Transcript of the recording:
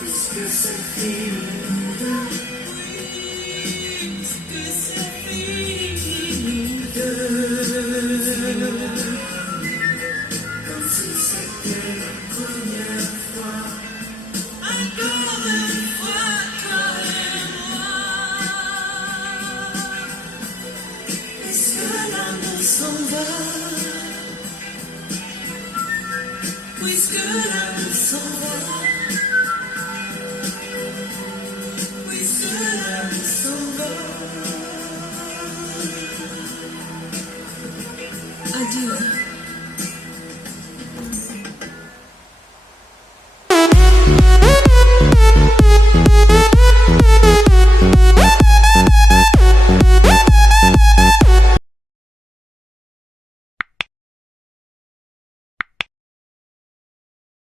puisque c'est fini, puisque c'est fini, comme si c'était la première fois. Encore une fois, toi et moi. Puisque l'amour s'en va, puisque l'amour s'en va, puisque l'amour s'en va. Adieu.